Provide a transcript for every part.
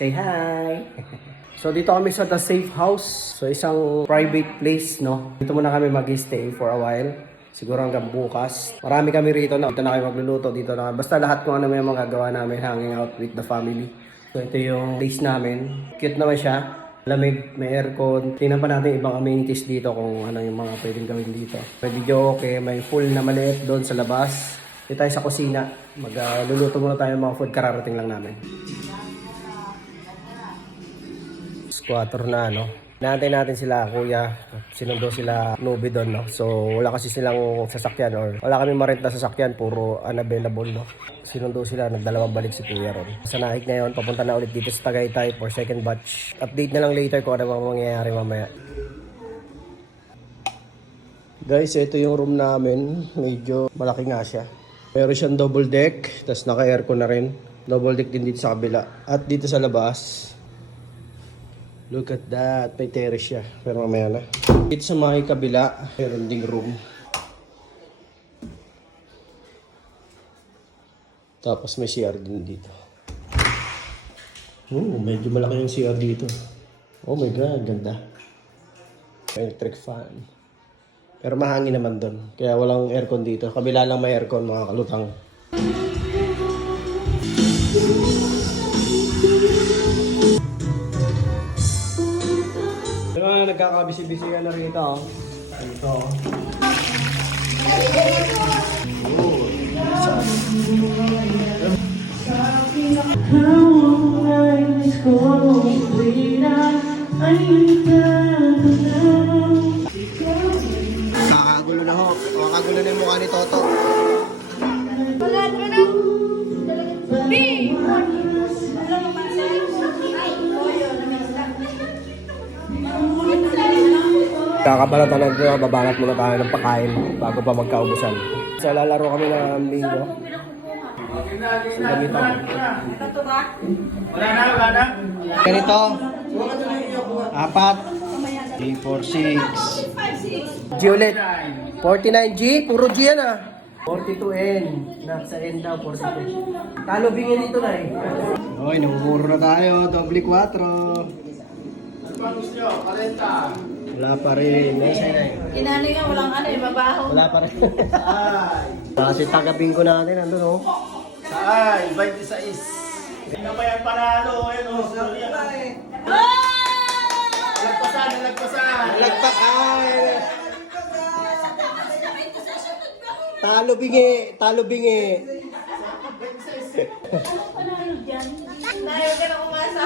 Say hi! So dito kami sa The Safe House. So isang private place, no? Dito muna kami mag-stay for a while. Siguro hanggang bukas. Marami kami rito na. Dito na kami magluluto. Dito na kami. Basta lahat kung ano may mga gagawa namin, hanging out with the family. So ito yung place namin. Cute naman siya. Lamig, may aircon. Tingnan pa natin ibang amenities dito kung ano yung mga pwedeng gawin dito. May video okay, may pool na maliit doon sa labas. Dito tayo sa kusina. Magluluto muna tayo ng mga food. Kararating lang namin. Squatter na, no? Naantay natin sila, kuya. Sinundo sila Nubi doon, no? So, wala kasi silang sasakyan or wala kami marent na sasakyan. Puro unavailable, no? Sinundo sila, nagdalawang balik si kuya ron. Sa Naik ngayon, papunta na ulit dito sa Tagaytay for second batch. Update na lang later kung ano mangyayari mamaya. Guys, ito yung room namin. Medyo malaki nga siya. Meron siyang double deck, tapos naka-aircon na rin. Double deck din dito sa kabila. At dito sa labas, look at that. May terrace siya. Pero mamaya na. Dito sa mga kabila, meron ding room. Tapos may CR din dito. Medyo malaki yung CR dito. Oh my God, ganda. Electric fan. Pero mahangin naman doon. Kaya walang aircon dito. Kabila lang may aircon, mga kalutang. Nagkakabisi-bisihan na rito. Ito. Kakagulo na ho. Kakagulo na yung mukha ni Toto. Wala ka na. B! Kakabalatan natin, babanat muna tayo ng pagkain bago pa magkaubusan. So lalaro kami ng bingo. So ganito. Ito ba? Wala na. Ganito. 4. 3, 4, 6. G ulit. 49G. Puro G yan ah. 42N. Nasa N daw, 42. Talo bingin dito na eh. Okay, namumuro na tayo. Doble 4. Wala pa rin. Inanay nga, walang ano eh, mabaho. Wala pa rin. Kasi tagabing ko natin, nandun oh. Saan? 26. Hindi na ba yan panalo? Ayun o. Nalagpasan. Lagpak ay! Talo bingi. Dahil ka na umasa.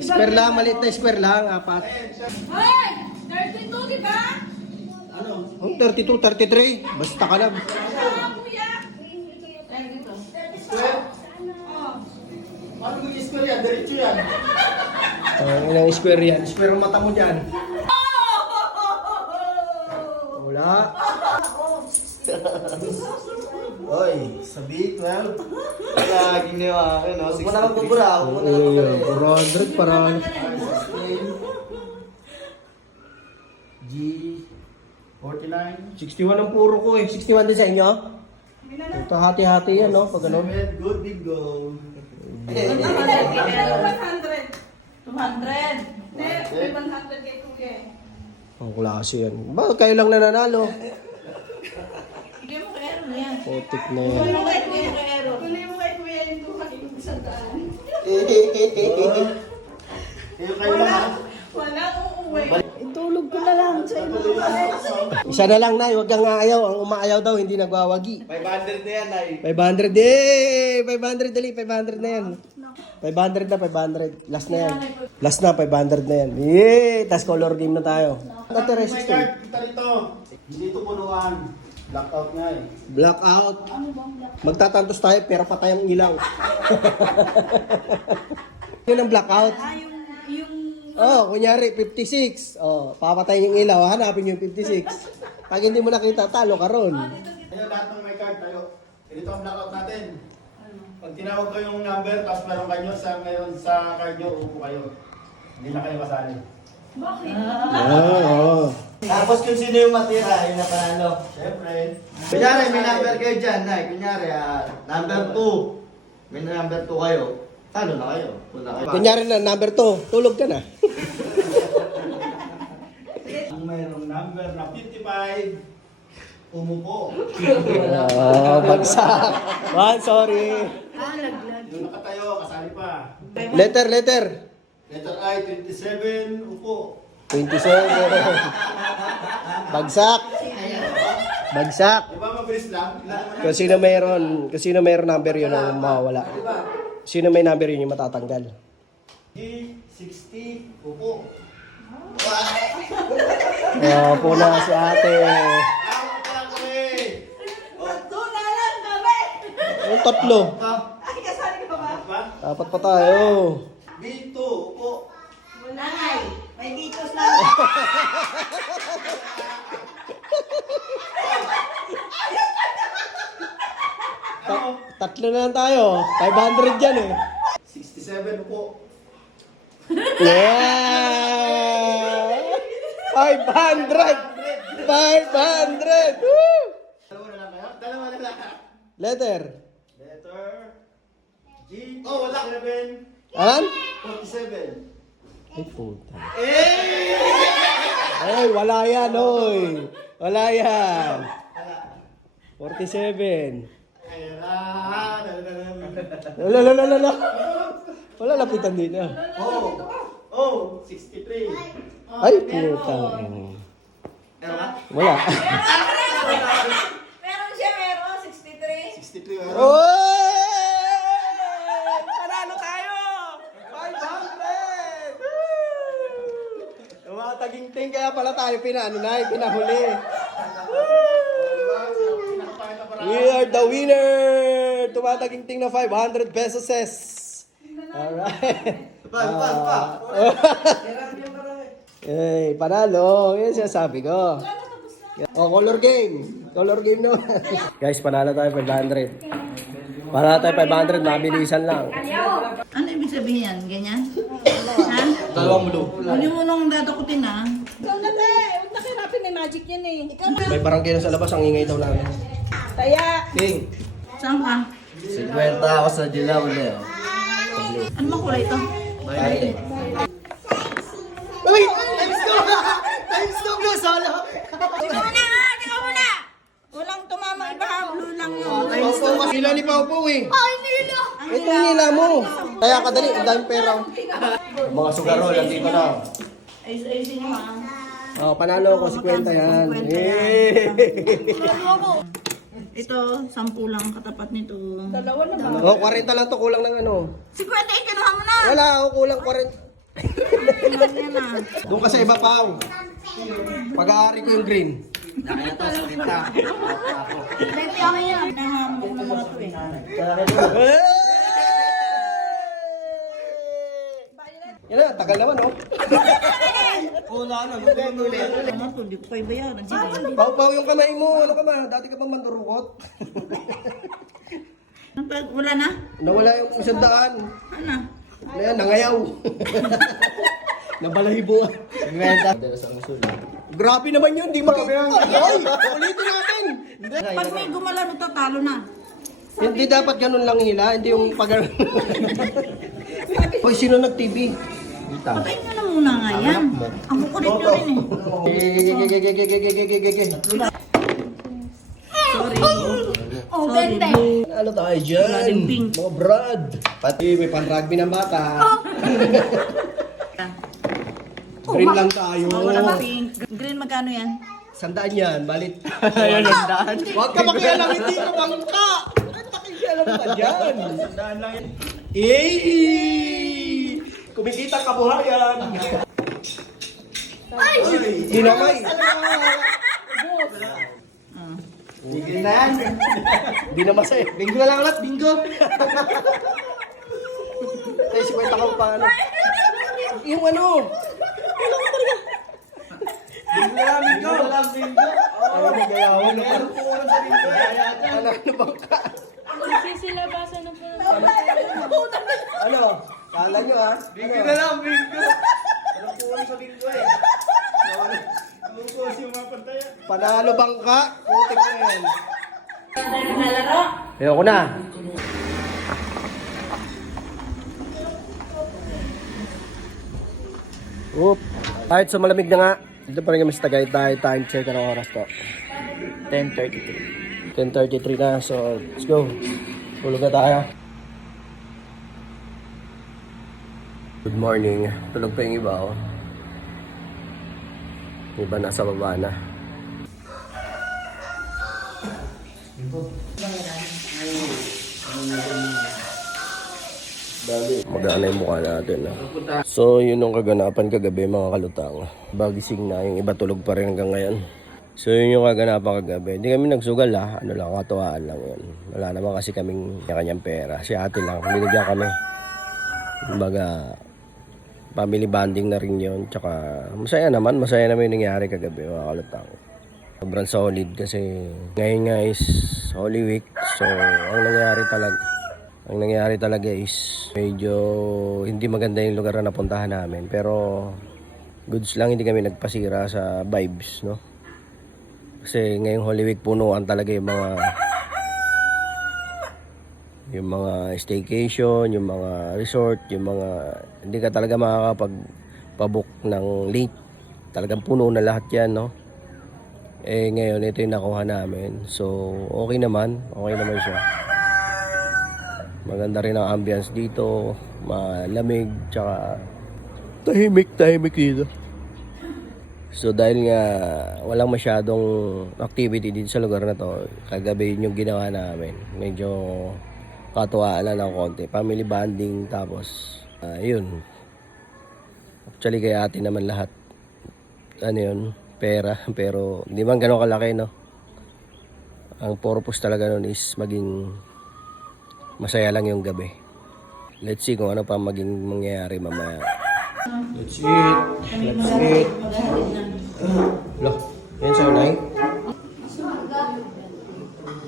Square lang, maliit na square lang, 4. Hoy! 32, di ba? Oh, 32, 33. Basta ka lang. Kuya! Ay, dito. Ano yung square yan? Diretso yan. Ilang square yan? Square ang mata mo dyan. Wala. Oy, sabi 12. Lagi niyo akin, no? Huwag mo na magbubura. 400 para. G 49. 61 ang puro ko eh. 61 din sa inyo? Ito hati-hati yan, no? Pag ano. Good, big go. 200. 200. Hindi, 100 kay Kuya. Ang klase yan. Bakit kayo lang nananalo? Hindi mo kay Aaron yan. Putik na yan. Kunin mo kay Kuya kay Aaron. Kunin mo kay Kuya yung 200. Wala uuwi. Itulog ko na lang sa inyo. Isa na lang, Nay. Huwag kang aayaw. Ang umaayaw daw, hindi nagwawagi. 500 na yan, ay. 500 eh! 500 dali, 500 na yan. 500 na, 500. Last na yan. Last na, 500 na yan. Yay! Tas color game na tayo. Natira May 16. card, kita rito. Hindi ito punuan. Blackout nga eh. Blackout. Magtatantos tayo pero patay ang ilaw. Yun ang blackout. Oh, kunyari 56. Oh, papatayin yung ilaw, hanapin yung 56. Pag hindi mo nakita, talo ka ron. Ayun, lahat ng may card tayo. Ito ang blackout natin. Pag tinawag ko yung number, tapos meron sa card nyo, upo kayo. Hindi na kayo kasali. Bakit? Oo. Tapos kung sino yung matira, yun na panalo. Siyempre. Kunyari, may number kayo dyan, Nay. Kunyari, number 2. May number 2 kayo. Talo na kayo. Wala kayo. Kunyari na, number 2, tulog ka na. Ang mayroong number na 55, umupo. Bagsak. Sorry. Yung nakatayo, kasali pa. Letter. Letter I, 27, upo. 27. Bagsak. Di ba mabilis lang? Kung sino mayroon number yun ang mawawala. Sino may number yun yung matatanggal. G60, upo. Po na si ate. Ako pa kami. Tunalan kami! Yung tatlo. Ay, kasali ka ba? Ba? Dapat pa tayo. B2, upo. Wala ay. May bitos na. Tatlo na lang tayo. 500 yan eh. 67, upo. Yeah! 500! 500! Woo! Dalawa na lang kayo? Dalawa na lang. Letter. Letter G. Oh, wala. 7, Alan? 47. Ay, puta. Ay, wala yan, oy. Wala yan. 47. Ayan na. Lala. Wala lapitan din ah. Oh, 63. Ay, puta. Meron ka? Wala. Meron siya, meron. 63. 63 meron. Oy! Panalo tayo! 500! Woo! Tumataging-ting kaya pala tayo pinahuli. We are the winner! Tumataging-ting na 500 pesos. Alright. Pa. Eh, panalo. Yan sinasabi ko. Color game. Color game no. Guys, panalo tayo 500. Panalo tayo 500, mabilisan lang. Ano ibig sabihin yan? Ganyan? Ha? Dalawang blue. Hindi mo nung dadakutin ha? Ikaw na te. Huwag na kinapin may magic yan eh. Ikaw na. May barangay sa labas, ang ingay daw namin. Kaya. King. Saan ka? 50 ako sa dilaw na. Ano bang kulay ito? Bayad. Uy! Times 2 na! Solo! Ikaw muna! Walang tumama iba ha? Blue lang yun. Nila ni Paupo eh. Ay, nila. Ito yung nila mo. Kaya kadali, ang daming pera. Mga sugarol, nandito na. Ayusin nyo ha? Panalo ko, 50 yan. 50 yan. Eh. Ito, 10 lang katapat nito. Dalawa na ba? Oh, 40 lang to, kulang ng ano. 50 kinuha mo na! Wala, ako kulang 40. Kulang yan na. Doon ka sa iba pa. Pag-aari ko yung green. Pwede ako yan. Nahamok ng mga to eh. Yan na, tagal naman oh. Wala na. Ano to, di ko kayo bayaran. Sige. Pau-pau yung kamay mo. Ano ka ba? Dati ka bang mandurukot? Wala na? Nawala yung 100. Ano? Ano yan, nangayaw. Nabalahibuan. 50. Dala sa usul. Grabe naman yun, di makikita. Ay, ulitin natin. Pag may gumalaw ito, talo na. Hindi dapat ganun lang hila, hindi yung pag Hoy, sino nag-TV? Patayin nyo na muna nga yan. Ang kukulit nyo rin eh. Sorry. Oh, Sorry. Ano tayo dyan? Brad and pink. Mga Brad. Pati may pan-rugby ng bata. Green lang tayo. Wala pink. Green magkano yan? 100 yan, balit. Ayun, 100. Huwag ka makialam, hindi ka bangka. Huwag ka makialam ka dyan. 100 lang yan. Eh! Kumikita ka buhayan. Ay! Dinamay. Tigil na yan. Hindi na masaya. Bingo na lang ulit. Bingo. Tayo, 50 ka pa ano. Yung ano. Bingo na lang. Bingo. Bingo na lang. Bingo. Ano may gayawan na. Meron po ulam sa bingo. Ano bangka? Sisilabasan na po. Ano? Kala nyo ah. Bingo na lang. Bingo. Meron po ulam sa bingo eh. Lugos yung mga pantaya. Panalo bangka. Putik na yan. Ayoko na. Oop. Kahit so malamig na nga. Dito pa rin kami sa Tagaytay. Time check. Anong oras to? 10:33. 10:33 na. So, let's go. Tulog na tayo. Good morning. Tulog pa yung iba, oh. Yung iba nasa baba na. Magana yung mukha natin. So, yun yung kaganapan kagabi mga kalutang. Bagising na, yung iba tulog pa rin hanggang ngayon. So, yun yung kaganapan kagabi. Hindi kami nagsugal Ano lang, katuwaan lang yun. Wala naman kasi kaming kanyang pera. Si ate lang, binigyan kami. Kumbaga, family bonding na rin yun. Tsaka, masaya naman yung nangyari kagabi mga kalutang. Sobrang solid kasi ngayon nga is Holy Week. So, ang nangyari talaga is medyo hindi maganda yung lugar na napuntahan namin. Pero goods lang, hindi kami nagpasira sa vibes, no? Kasi ngayong Holy Week punuan talaga yung mga staycation, yung mga resort, yung mga hindi ka talaga makakapagpabook ng late. Talagang puno na lahat yan, no? Eh ngayon ito yung nakuha namin. So okay naman siya. Maganda rin ang ambience dito, malamig, tsaka tahimik dito. So dahil nga walang masyadong activity dito sa lugar na to, kagabi yun yung ginawa namin. Medyo katuwaan lang ng konti, family bonding, tapos yun. Actually kay ate naman lahat pera, pero hindi man gano'ng kalaki, no? Ang purpose talaga nun is maging masaya lang yung gabi. Let's see kung ano pa maging mangyayari mamaya. Let's eat. Loh, yan sa'yo, Nay?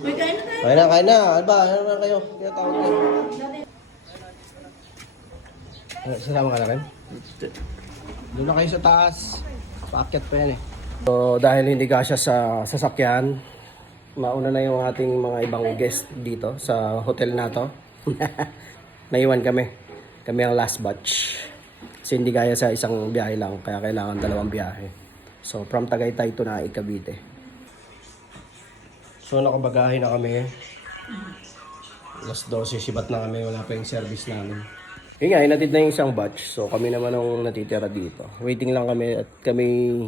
Uy, kain na tayo. Kain na. Ano na kayo? Kaya tawag kayo. Sasama ka na rin? Doon na kayo sa taas. Paakyat pa yan eh. So, dahil hindi kasya sa sasakyan, mauna na yung ating mga ibang guest dito sa hotel na to. Naiwan kami. Kami ang last batch. Kasi hindi kaya sa isang biyahe lang, kaya kailangan 2 biyahe. So, from Tagaytay to Naik, Cavite. So, nakabagahe na kami. Alas 12, sibat na kami. Wala pa yung service namin. Yun nga, inatid na yung isang batch. So, kami naman ang natitira dito. Waiting lang kami at kami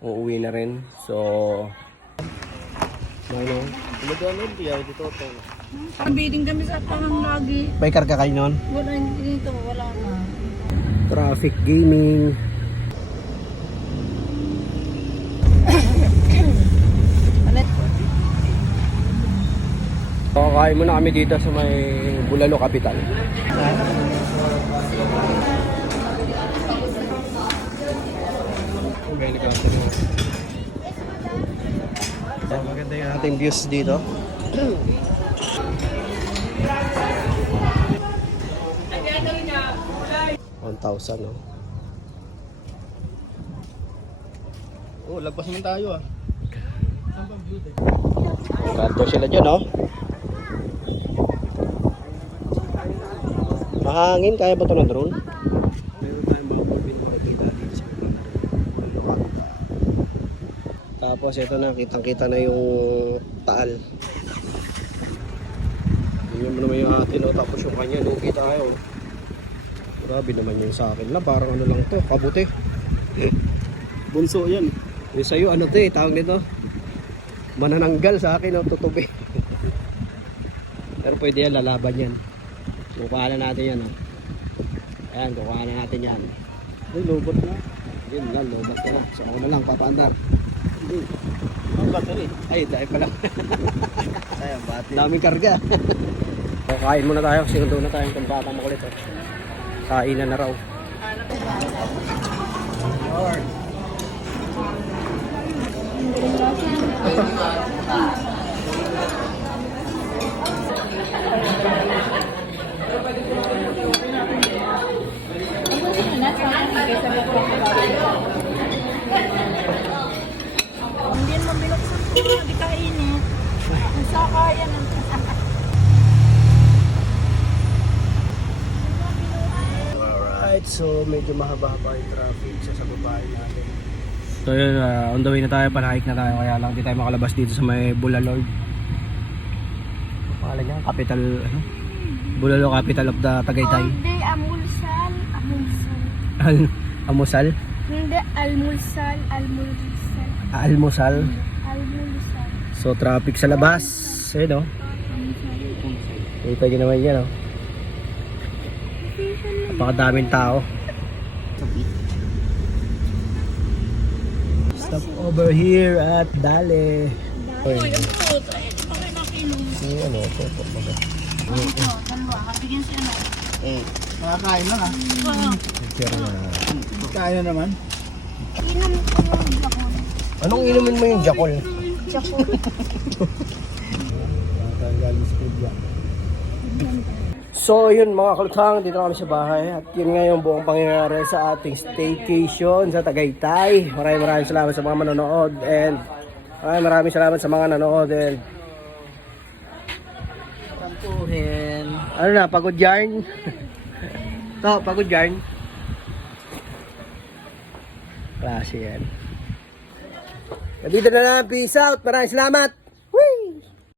uuwi na rin. So, Bidding kami sa tangang lagi. may karga kayo nun? Wala dito, wala na. Traffic gaming. Kakain muna kami dito sa may Bulalo Capital. Maganda yung ating views dito. 1,000, no? Oh, lagpas naman tayo ah. Kanto sila dyan, no? Mahangin, kaya ba ito ng drone? Meron tayong mga pinakakita dito sa mga. Tapos ito na, kitang-kita na yung taal. Tingnan mo naman yung atin, no? Tapos yung kanya, lugi tayo. Grabe naman yung sa akin na, parang ano lang to, kabuti. Bunso yan. Yung sa'yo, ano to eh, tawag nito? Manananggal sa akin, no? Tutubi. Pero pwede yan, lalaban yan. Kukuha na natin yan, oh. Ayan, kukuha na natin yan. Ay, lobot na. Yun lang, lobat ka na. So ako na lang, papaandar. Ang battery. Ay, dahil pala. Sayang, battery. Daming karga. So, kain muna tayo, sinundo na tayo itong batang makulit, oh. Kainan na raw. Hindi naman binuksan ko, hindi kainit. Nasa kaya ng Alright, so medyo mahaba-haba yung traffic sa babae natin. So yun, on the way na tayo, panahik na tayo, kaya lang di tayo makalabas dito sa may Bulalord. Pangalan niya, capital, ano? Bulalo, capital of the Tagaytay. Hindi, Amulsal. Amusal? Hindi, Almulsal. Almusal. Almulsal. So traffic sa labas. Ayun, no? Kita nyo naman yan, no? Napakadaming tao. Stop over here at Dale. Uy, ang fruit. Ay, di ba kayo nakilong? Ano, po. Ito, dalawa. Kabigyan si ano. Nakakain na ah. Picture na. Kain na naman. Inom ko yung bakon. Anong inumin mo yung Jakol? Jakul. So yun mga kalutang, dito kami sa bahay at yun nga yung buong pangyayari sa ating staycation sa Tagaytay. Maraming salamat sa mga manonood and maraming salamat sa mga nanonood and Tampuhin. ano na, pagod yarn? To, pagod yarn? Klase yan. Dito na lang, peace out, maraming salamat!